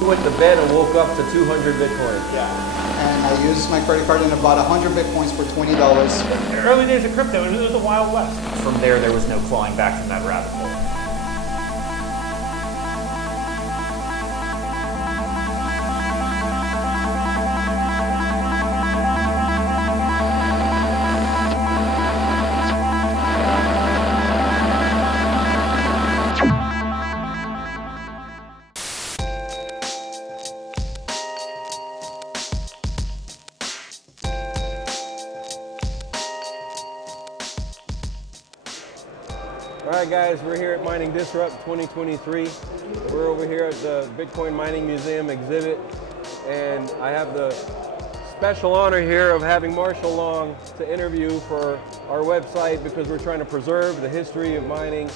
You went to bed and woke up to 200 Bitcoin. Yeah. And I used my credit card and I bought 100 Bitcoins for $20. The early days of crypto, it was the Wild West. From there was no clawing back from that rabbit hole. All right, guys, we're here at Mining Disrupt 2023. We're over here at the Bitcoin Mining Museum exhibit, and I have the special honor here of having Marshall Long to interview for our website because we're trying to preserve the history of mining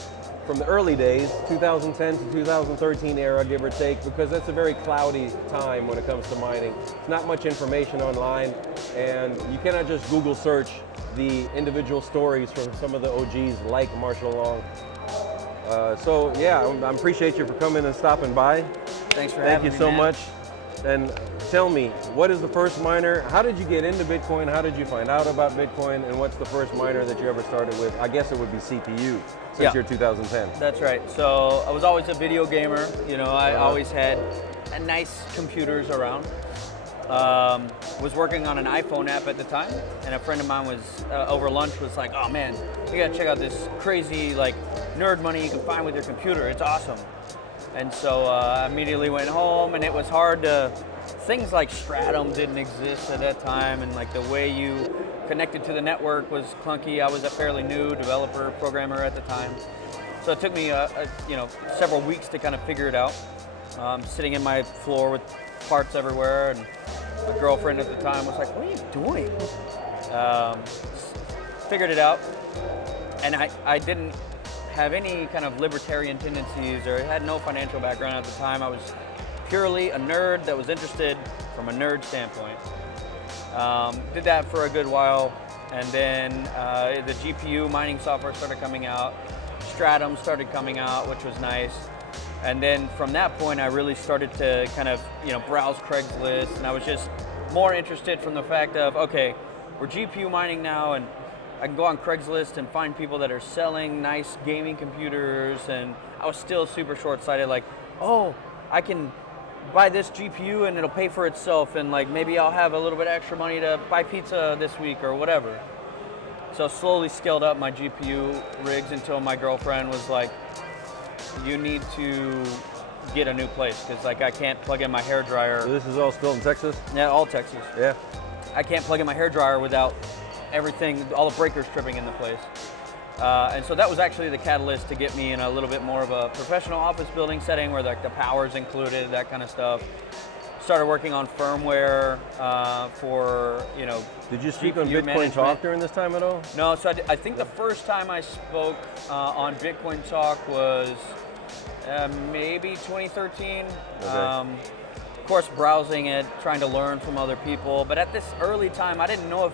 from the early days, 2010 to 2013 era, give or take, because that's a very cloudy time when it comes to mining. There's not much information online, and you cannot just Google search the individual stories from some of the OGs like Marshall Long. So yeah, I appreciate you for coming and stopping by. Thanks for Thank having me. you so man. much. And tell me, what is the first miner? How did you get into Bitcoin? How did you find out about Bitcoin? And what's the first miner that you ever started with? I guess it would be CPU since you're 2010. That's right. So I was always a video gamer. You know, I always had nice computers around. Was working on an iPhone app at the time, and a friend of mine was over lunch was like, "Oh man, you gotta check out this crazy like nerd money you can find with your computer. It's awesome." And so I immediately went home, and it was hard to. Things like Stratum didn't exist at that time, and like the way you connected to the network was clunky. I was a fairly new developer, programmer at the time, so it took me several weeks to kind of figure it out. Sitting in my floor with parts everywhere, and my girlfriend at the time was like, "What are you doing?" Figured it out, and I didn't have any kind of libertarian tendencies or had no financial background at the time. I was purely a nerd that was interested from a nerd standpoint. Did that for a good while, and then the GPU mining software started coming out. Stratum started coming out, which was nice. And then from that point, I really started to kind of, browse Craigslist, and I was just more interested from the fact of, okay, we're GPU mining now, and I can go on Craigslist and find people that are selling nice gaming computers, and I was still super short-sighted, like, oh, I can buy this GPU and it'll pay for itself, and like maybe I'll have a little bit extra money to buy pizza this week or whatever. So slowly scaled up my GPU rigs until my girlfriend was like, you need to get a new place because like I can't plug in my hairdryer. So this is all still in Texas? Yeah, all Texas. Yeah. I can't plug in my hairdryer without everything, all the breakers tripping into place. And so that was actually the catalyst to get me in a little bit more of a professional office building setting where like the power's included, that kind of stuff. Started working on firmware for, Did you speak on GPU Bitcoin management. Talk during this time at all? No, so I think the first time I spoke on Bitcoin Talk was maybe 2013. Okay. Of course, browsing it, trying to learn from other people. But at this early time, I didn't know if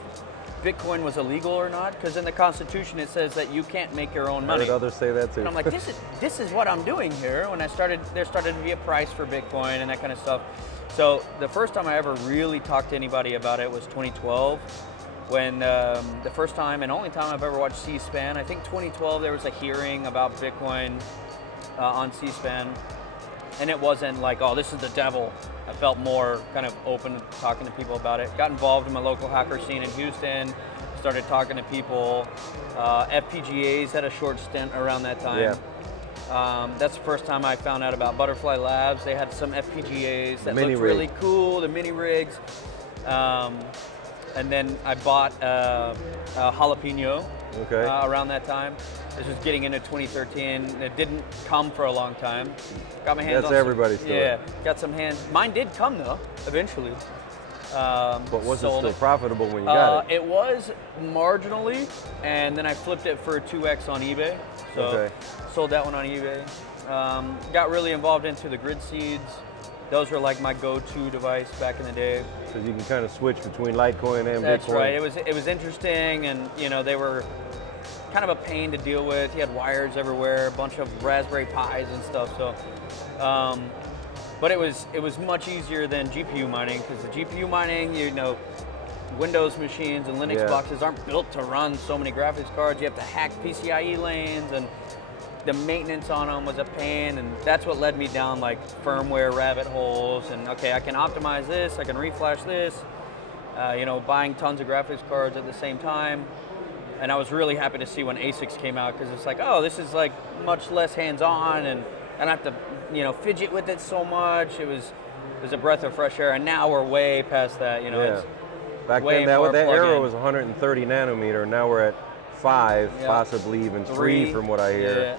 Bitcoin was illegal or not, because in the Constitution it says that you can't make your own money. I heard others say that too. And I'm like, this is what I'm doing here. When there started to be a price for Bitcoin and that kind of stuff. So the first time I ever really talked to anybody about it was 2012, when the first time and only time I've ever watched C-SPAN. I think 2012 there was a hearing about Bitcoin on C-SPAN, and it wasn't like, oh, this is the devil. I felt more kind of open to talking to people about it. Got involved in my local hacker scene in Houston, started talking to people. FPGAs had a short stint around that time. Yeah. That's the first time I found out about Butterfly Labs. They had some FPGAs that looked rig. really cool, the mini rigs. And then I bought a Jalapeno around that time. This was getting into 2013. It didn't come for a long time. Got my hands on everybody's some, story. Yeah, got some hands. Mine did come though, eventually. But was it sold still profitable when you got it? It was marginally, and then I flipped it for 2x on eBay. So sold that one on eBay. Got really involved into the grid seeds. Those were like my go-to device back in the day. Because you can kind of switch between Litecoin and Bitcoin. That's right. It was interesting, and they were kind of a pain to deal with. You had wires everywhere, a bunch of Raspberry Pis and stuff. So But it was much easier than GPU mining, because the GPU mining, Windows machines and Linux boxes aren't built to run so many graphics cards. You have to hack PCIe lanes, and the maintenance on them was a pain, and that's what led me down like firmware rabbit holes. And okay, I can optimize this, I can reflash this, buying tons of graphics cards at the same time. And I was really happy to see when ASICs came out, because it's like, oh, this is like much less hands-on, and I don't have to, fidget with it so much. It was a breath of fresh air, and now we're way past that. It's back way then, more that era plug-in. was 130 nanometer. Now we're at 5, possibly even 3 from what I hear. Yeah.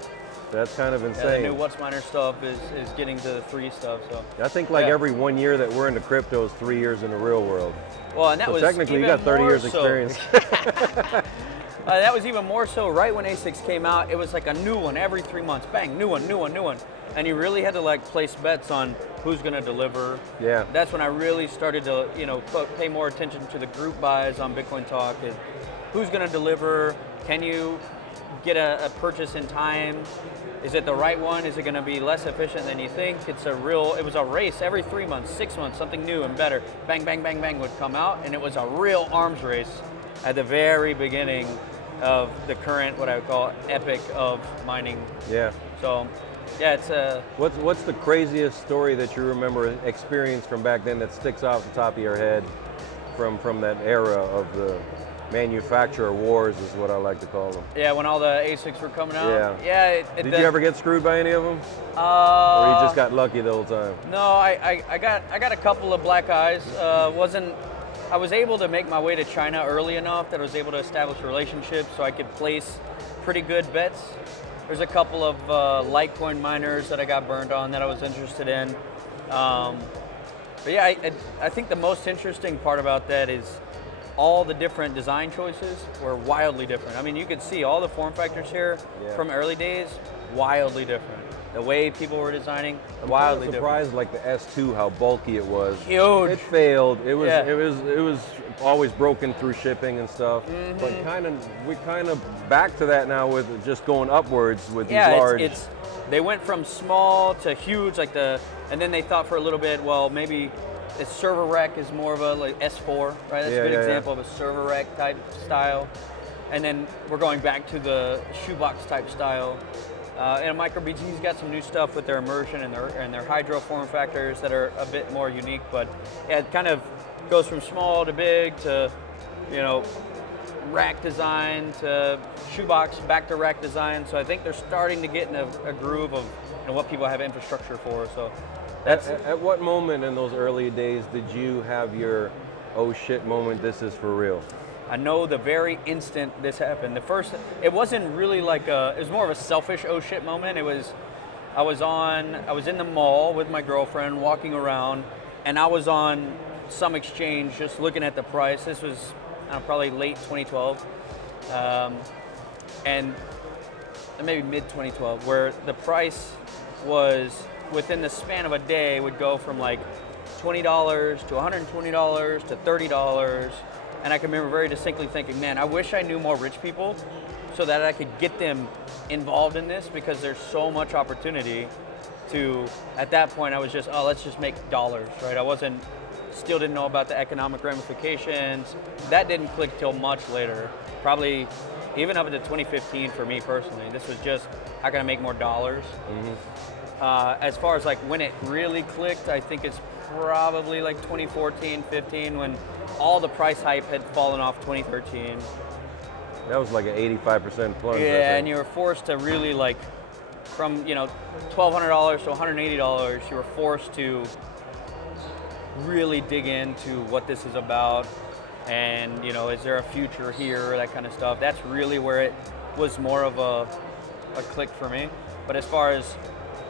That's kind of Yeah, insane. the new What's Miner stuff is getting to the 3 stuff. So I think every 1 year that we're into crypto is 3 years in the real world. well, and that So was technically, you even got 30 more years so. experience. That was even more so right when ASICs came out. It was like a new one every 3 months. Bang, new one, new one, new one. And you really had to like place bets on who's going to deliver. Yeah. That's when I really started to, pay more attention to the group buys on Bitcoin Talk. Is who's going to deliver? Can you get a purchase in time? Is it the right one? Is it going to be less efficient than you think? It was a race every 3 months, 6 months, something new and better. Bang, bang, bang, bang would come out, and it was a real arms race at the very beginning of the current, what I would call, epic of mining. Yeah. So, yeah, it's What's the craziest story that you remember experience from back then that sticks off the top of your head from that era of the manufacturer wars, is what I like to call them? yeah, when all the ASICs were coming out. Yeah. Did you ever get screwed by any of them? Or you just got lucky the whole time? No, I got a couple of black eyes. I was able to make my way to China early enough that I was able to establish relationships so I could place pretty good bets. There's a couple of Litecoin miners that I got burned on that I was interested in. But yeah, I think the most interesting part about that is all the different design choices were wildly different. I mean, you could see all the form factors here from early days, wildly different. The way people were designing, wildly I'm different. surprised, like the S2, how bulky it was. Huge. It failed. It was Yeah. it was always broken through shipping and stuff. But we kind of back to that now with just going upwards with these large. They went from small to huge, and then they thought for a little bit, well, maybe a server rack is more of a like S4, right? That's a good example of a server rack type style. And then we're going back to the shoebox type style. And MicroBG's got some new stuff with their immersion and their hydro form factors that are a bit more unique. But yeah, it kind of goes from small to big to, rack design to shoebox back to rack design. So I think they're starting to get in a groove of what people have infrastructure for. So that's At what moment in those early days did you have your oh shit moment, this is for real? I know the very instant this happened. It wasn't really it was more of a selfish oh shit moment. I was in the mall with my girlfriend walking around, and I was on some exchange just looking at the price. This was probably late 2012, and maybe mid 2012, where the price was within the span of a day would go from like $20 to $120 to $30. And I can remember very distinctly thinking, man, I wish I knew more rich people so that I could get them involved in this, because there's so much opportunity to, at that point I was just, let's just make dollars, right? Still didn't know about the economic ramifications. That didn't click till much later, probably even up into 2015 for me personally. This was just, how can I make more dollars? As far as like when it really clicked, I think it's probably like 2014, 15, when all the price hype had fallen off 2013. That was like an 85% plunge. Yeah, and you were forced to really from $1,200 to $180, you were forced to really dig into what this is about, and is there a future here, that kind of stuff. That's really where it was more of a click for me. But as far as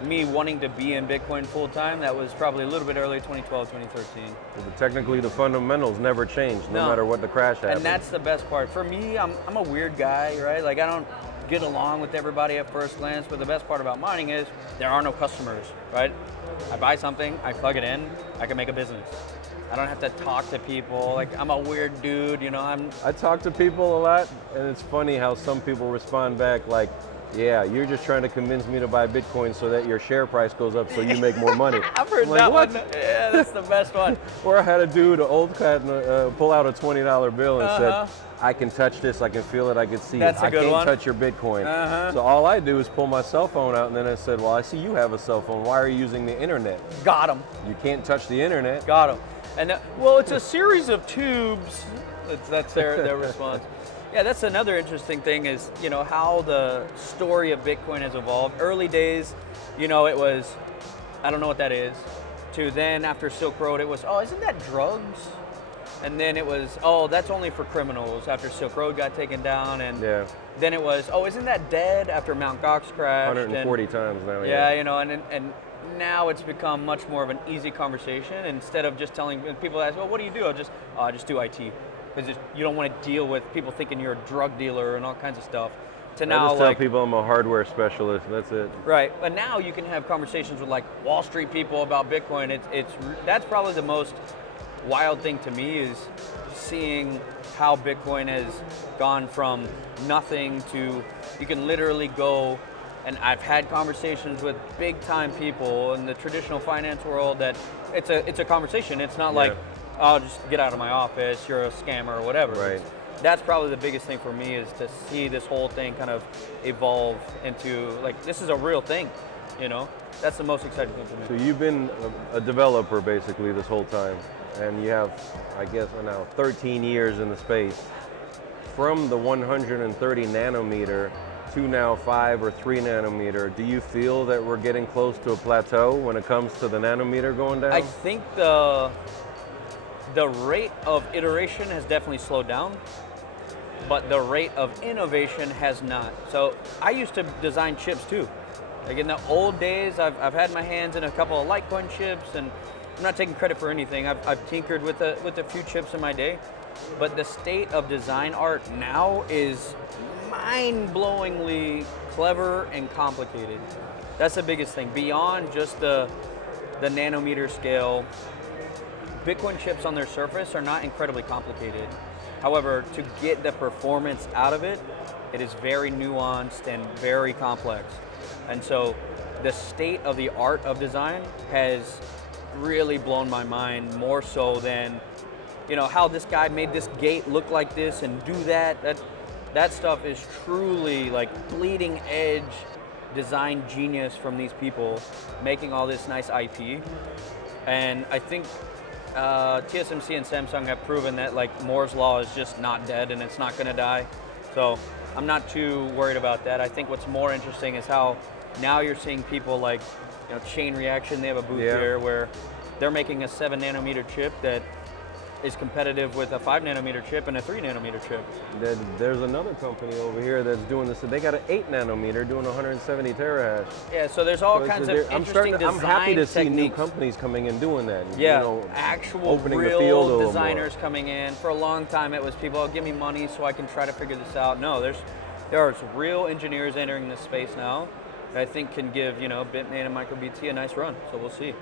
me wanting to be in Bitcoin full time, that was probably a little bit early, 2012, 2013. But technically, the fundamentals never changed, no matter what the crash happened. And that's the best part. For me, I'm a weird guy, right? Like, I don't get along with everybody at first glance, but the best part about mining is there are no customers, right? I buy something, I plug it in, I can make a business. I don't have to talk to people. Like, I'm a weird dude, I talk to people a lot, and it's funny how some people respond back like, Yeah, you're just trying to convince me to buy Bitcoin so that your share price goes up so you make more money. I've heard I'm like, that what? one. Yeah, that's the best one. Or I had a dude, an old cat, pull out a $20 bill and Uh-huh. said, I can touch this, I can feel it, I can see That's it. a I good can't one. touch your Bitcoin. Uh-huh. So all I do is pull my cell phone out, and then I said, well, I see you have a cell phone. Why are you using the internet? Got him. You can't touch the internet. Got him. And well, it's a series of tubes. That's their response. Yeah, that's another interesting thing is, you know, how the story of Bitcoin has evolved. Early days, you know, it was, I don't know what that is, to then after Silk Road, it was, oh, isn't that drugs? And then it was, oh, that's only for criminals after Silk Road got taken down. And Yeah, then it was, oh, isn't that dead after Mt. Gox crashed? 140 times now. Yeah, you know, and now it's become much more of an easy conversation. Instead of just telling people, ask, well, what do you do? I just do IT. Because you don't want to deal with people thinking you're a drug dealer and all kinds of stuff. To I now, just tell like, people I'm a hardware specialist, that's it. right, but now you can have conversations with like Wall Street people about Bitcoin. That's probably the most wild thing to me is seeing how Bitcoin has gone from nothing to, you can literally go, and I've had conversations with big time people in the traditional finance world that it's a conversation. It's not like, oh, just get out of my office, you're a scammer or whatever. Right. That's probably the biggest thing for me is to see this whole thing kind of evolve into, like, this is a real thing, you know? That's the most exciting thing for So me. you've been a developer basically this whole time, and you have, I guess, now 13 years in the space. From the 130 nanometer to now 5 or 3 nanometer, do you feel that we're getting close to a plateau when it comes to the nanometer going down? I think the rate of iteration has definitely slowed down, but the rate of innovation has not. So I used to design chips too. Like in the old days, I've had my hands in a couple of Litecoin chips, and I'm not taking credit for anything. I've tinkered with a few chips in my day, but the state of design art now is mind-blowingly clever and complicated. That's the biggest thing. Beyond just the nanometer scale, Bitcoin chips on their surface are not incredibly complicated. However, to get the performance out of it, it is very nuanced and very complex. And so the state of the art of design has really blown my mind, more so than, you know, how this guy made this gate look like this and do that. That stuff is truly like bleeding edge design genius from these people making all this nice IP. And I think TSMC and Samsung have proven that like Moore's law is just not dead and it's not going to die. So I'm not too worried about that. I think what's more interesting is how now you're seeing people like, you know, Chain Reaction. They have a booth here where they're making a 7 nanometer chip that is competitive with a 5 nanometer chip and a 3 nanometer chip. There's another company over here that's doing this. They got an 8 nanometer doing 170 terahash. Yeah, so there's all So kinds of interesting design I'm happy to see new techniques. companies coming and doing that. Yeah, you know, actual opening the real field a little designers more. coming in. For a long time, it was people, oh, give me money so I can try to figure this out. No, there are real engineers entering this space now that I think can give, you know, Bitmain and MicroBT a nice run. So we'll see.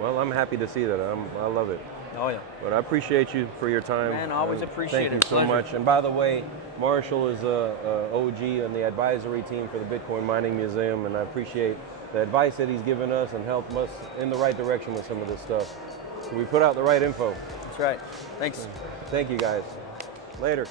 Well, I'm happy to see that. I love it. Oh yeah. But I appreciate you for your time. Man, always and appreciate Thank you it. so Pleasure. much. And by the way, Marshall is a OG on the advisory team for the Bitcoin Mining Museum, and I appreciate the advice that he's given us and helped us in the right direction with some of this stuff. So we put out the right info. That's right. Thanks. Thank you guys. Later.